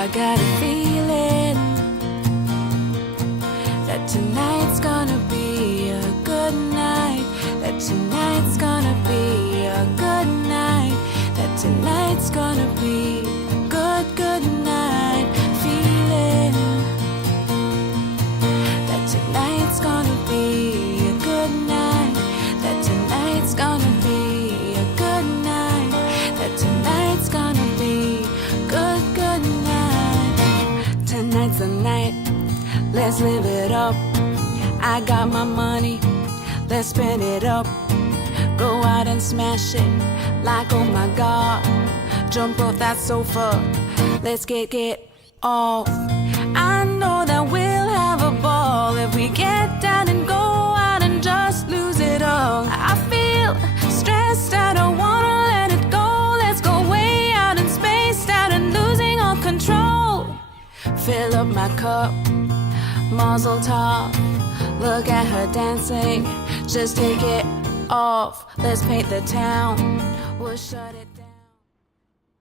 I got a feeling that tonight's gonna be a good night. That tonight's gonna be a good night. That tonight's gonna be a good, good night. Feeling that tonight's gonna be a good night. That tonight's gonna be a good night. That tonight's gonna be good, good night. Tonight's the night, let's live it up. I got my money, let's spend it up. Go out and smash it, like oh my God. Jump off that sofa, let's get off. I know that we'll have a ball if we get down and go out and just lose it all. I feel stressed, I don't wanna let it go. Let's go way out in space, out and losing all control. Fill up my cup, Mazel tov. Look at her dancing, just take it off. Let's paint the town, we'll shut it